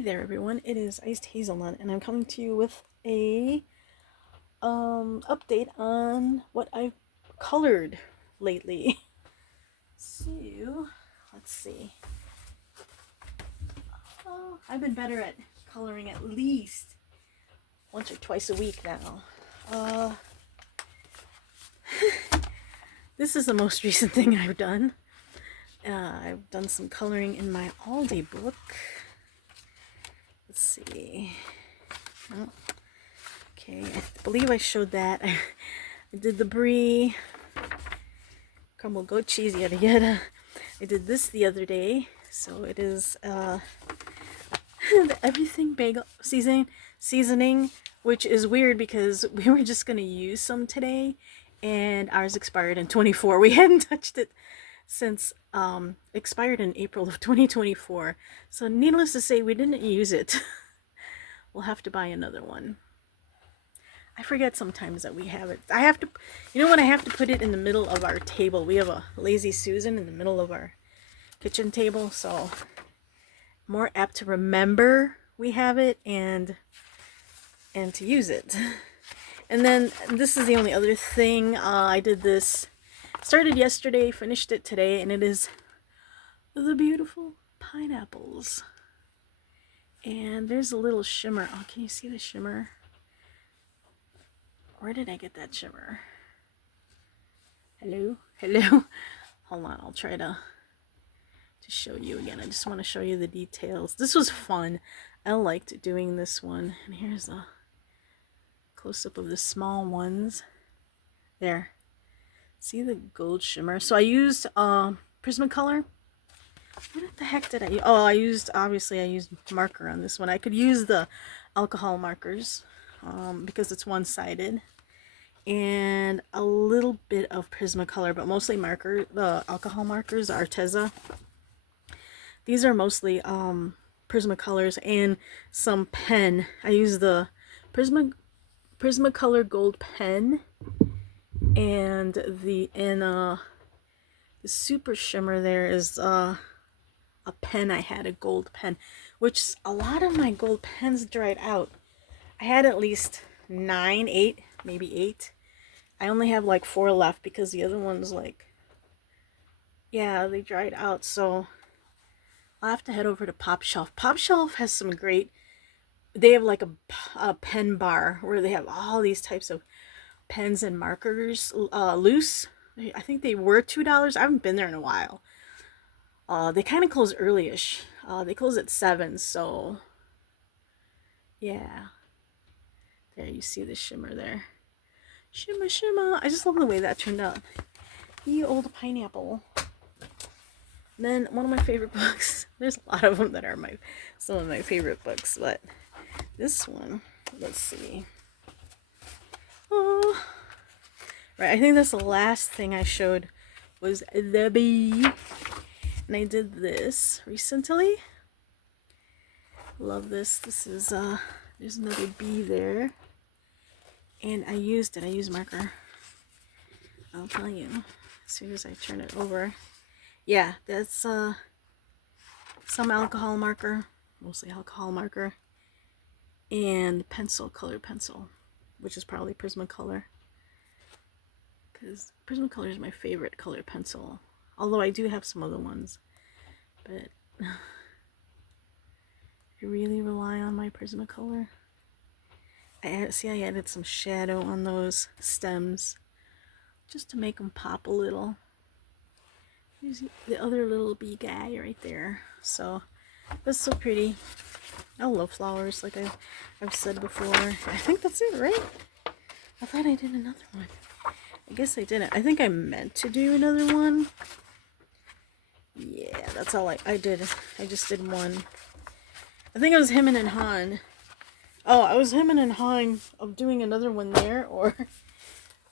Hey there everyone, it is Icedhazelnut and I'm coming to you with a update on what I've colored lately. So, let's see. I've been better at coloring at least once or twice a week now. This is the most recent thing I've done. I've done some coloring in my Aldi book. Let's see. Oh. Okay, I believe I showed that. I did the brie, crumbled goat cheese, yada yada. I did this the other day, so it is the everything bagel seasoning, which is weird because we were just gonna use some today, and ours expired in 24. We hadn't touched it since expired in April of 2024. So needless to say, we didn't use it. We'll have to buy another one. I forget sometimes that we have it. I have to, you know what, I have to put it in the middle of our table. We have a Lazy Susan in the middle of our kitchen table, so more apt to remember we have it and to use it. And then this is the only other thing. I did this, started yesterday, finished it today, and it is the beautiful pineapples. And there's a little shimmer. Oh, can you see the shimmer? Where did I get that shimmer? Hello? Hello? Hold on, I'll try to show you again. I just want to show you the details. This was fun. I liked doing this one. And here's a close-up of the small ones. There. See the gold shimmer? So I used Prismacolor. What the heck did I use? Oh, obviously I used marker on this one. I could use the alcohol markers because it's one-sided. And a little bit of Prismacolor, but mostly marker. The alcohol markers, the Arteza. These are mostly Prismacolors and some pen. I use the Prismacolor gold pen and the super shimmer there is a pen I had, a gold pen, which a lot of my gold pens dried out. I had at least 9, 8, maybe 8. I only have like 4 left because the other ones, like, yeah, they dried out. So I'll have to head over to Pop Shelf. Pop Shelf has some great, they have like a pen bar where they have all these types of pens and markers loose. I think they were $2. I haven't been there in a while. They kind of close early-ish. They close at 7, so yeah. There, you see the shimmer there. Shimmer, shimmer. I just love the way that turned out. The old pineapple. And then one of my favorite books. There's a lot of them that are some of my favorite books, but this one, let's see. Oh, right. I think that's the last thing I showed was the bee, and I did this recently. Love this. This is there's another bee there. And I used marker. I'll tell you as soon as I turn it over. Yeah, that's some alcohol marker, mostly alcohol marker, and colored pencil, which is probably Prismacolor, because Prismacolor is my favorite colored pencil. Although I do have some other ones, but I really rely on my Prismacolor. I added some shadow on those stems just to make them pop a little. Here's the other little bee guy right there. So that's so pretty. I love flowers, like I've said before. I think that's it, right? I thought I did another one. I guess I didn't. I think I meant to do another one. Yeah, that's all I did. I just did one. I think I was hemming and hawing. Oh, I was hemming and hawing of doing another one there, or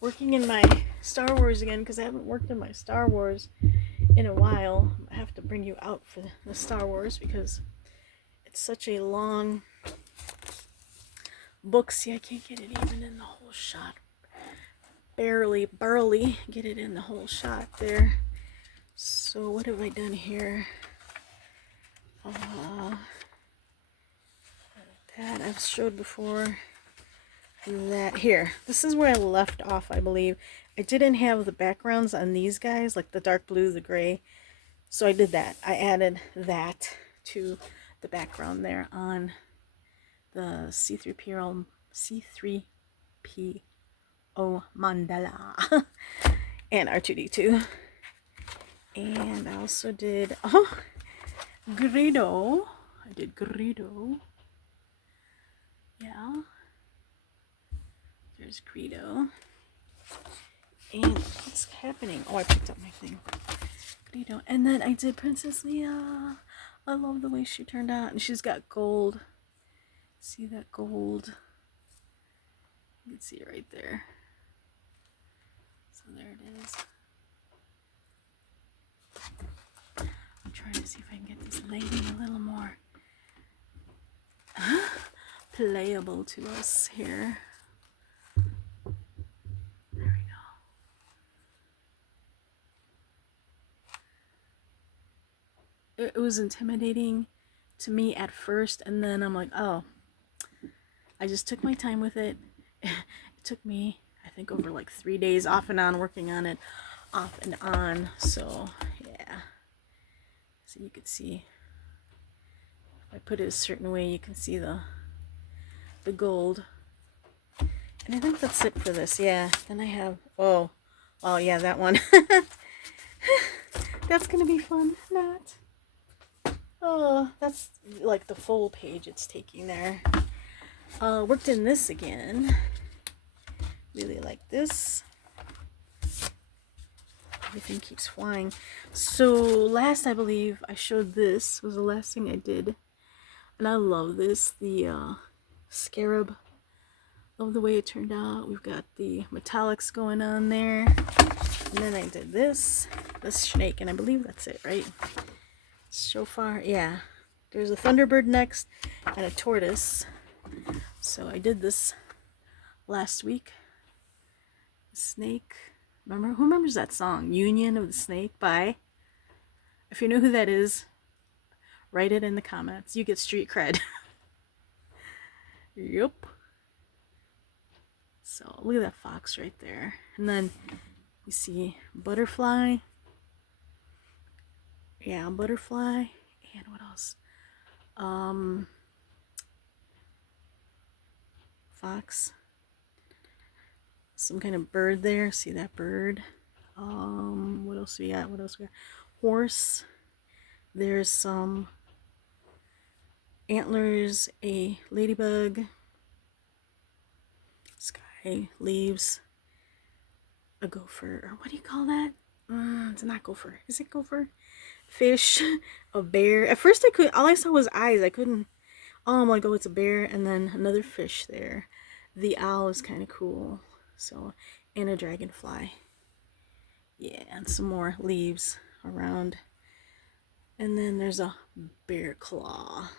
working in my Star Wars again, because I haven't worked in my Star Wars in a while. I have to bring you out for the Star Wars because it's such a long book. See, I can't get it even in the whole shot. Barely get it in the whole shot there. So what have I done here? I've showed before that here. This is where I left off, I believe. I didn't have the backgrounds on these guys, like the dark blue, the gray. So I did that. I added that to the background there on the C3PO mandala and R2D2. And I also did Greedo. I did Greedo. Yeah. There's Greedo. And what's happening? Oh, I picked up my thing. Greedo. And then I did Princess Leia. I love the way she turned out. And she's got gold. See that gold? You can see it right there. So there it is. I'm trying to see if I can get this lady a little more playable to us here. There we go. It was intimidating to me at first, and then I'm like, oh, I just took my time with it. It took me, I think, over like 3 days off and on working on it, off and on. So yeah, so you could see if I put it a certain way, you can see the gold. And I think that's it for this. Yeah, then I have, oh yeah, that one. That's gonna be fun. Not, oh, that's like the full page it's taking there. Worked in this again. Really like this. Everything keeps flying. So last, I believe I showed this was the last thing I did, and I love this, the scarab. Love the way it turned out. We've got the metallics going on there, and then I did this snake, and I believe that's it, right? So far, yeah. There's a thunderbird next and a tortoise. So I did this last week. Snake. Remember? Who remembers that song? Union of the Snake by? If you know who that is, write it in the comments. You get street cred. Yep. So look at that fox right there. And then you see butterfly. Yeah, butterfly. And what else? Fox. Some kind of bird there. See that bird? What else we got? Horse. There's some antlers, a ladybug, sky, leaves, a gopher, or what do you call that? It's not gopher. Is it gopher? Fish, a bear. At first all I saw was eyes. I couldn't, I'm like, oh, it's a bear, and then another fish there. The owl is kind of cool. So, and a dragonfly. Yeah, and some more leaves around. And then there's a bear claw.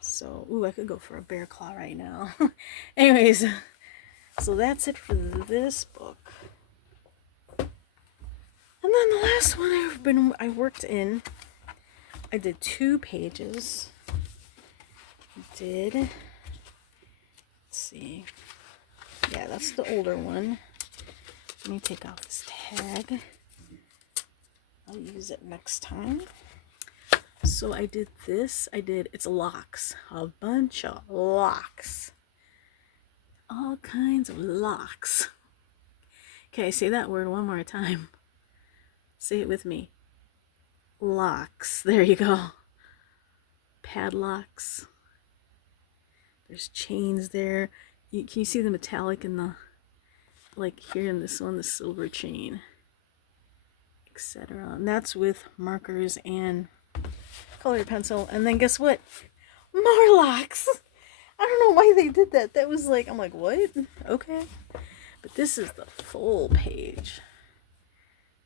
So, ooh, I could go for a bear claw right now. Anyways, so that's it for this book. And then the last one I worked in, I did 2 pages. Let's see. Yeah, that's the older one. Let me take off this tag. I'll use it next time. So I did this. It's locks. A bunch of locks. All kinds of locks. Okay, say that word one more time. Say it with me. Locks. There you go. Padlocks. There's chains there. Can you see the metallic in the, like here in this one, the silver chain, etc. And that's with markers and colored pencil. And then guess what? More locks. I don't know why they did that. That was like, I'm like, what? Okay. But this is the full page.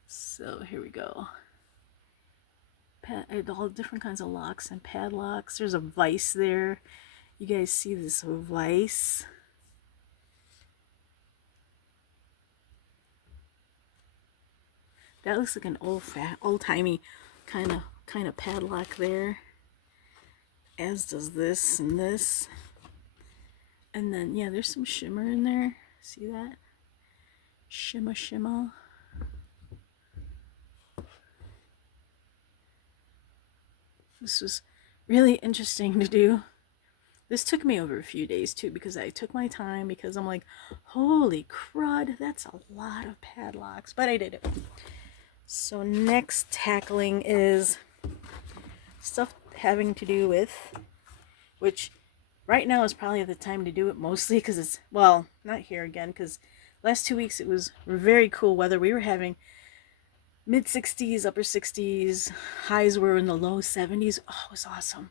So here we go. All different kinds of locks and padlocks. There's a vise there. You guys see this vise? That looks like an old-timey kind of padlock there. as does this and this. And then, yeah, there's some shimmer in there. See that? Shimmer, shimmer. This was really interesting to do. This took me over a few days too because I took my time because I'm like, holy crud, that's a lot of padlocks. But I did it. So next tackling is stuff having to do with, which right now is probably the time to do it mostly because it's, well, not here again because last 2 weeks it was very cool weather. We were having mid 60s, upper 60s, highs were in the low 70s. Oh, it was awesome.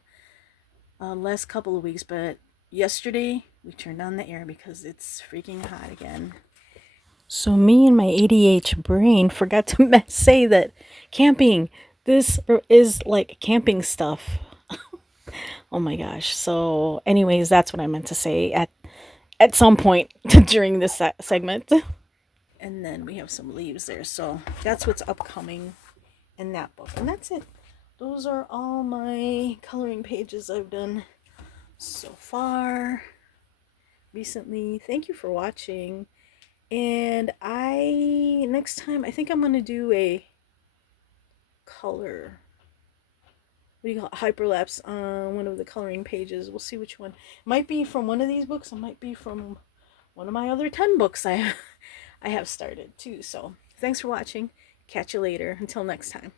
Last couple of weeks, but yesterday we turned on the air because it's freaking hot again. So me and my ADH brain forgot to say that camping, this is like camping stuff. Oh my gosh. So anyways, that's what I meant to say at some point during this segment. And then we have some leaves there. So that's what's upcoming in that book. And that's it. Those are all my coloring pages I've done so far recently. Thank you for watching. And next time, I think I'm going to do a color, what do you call it, hyperlapse on one of the coloring pages. We'll see which one. Might be from one of these books. It might be from one of my other 10 books I have started too. So thanks for watching. Catch you later. Until next time.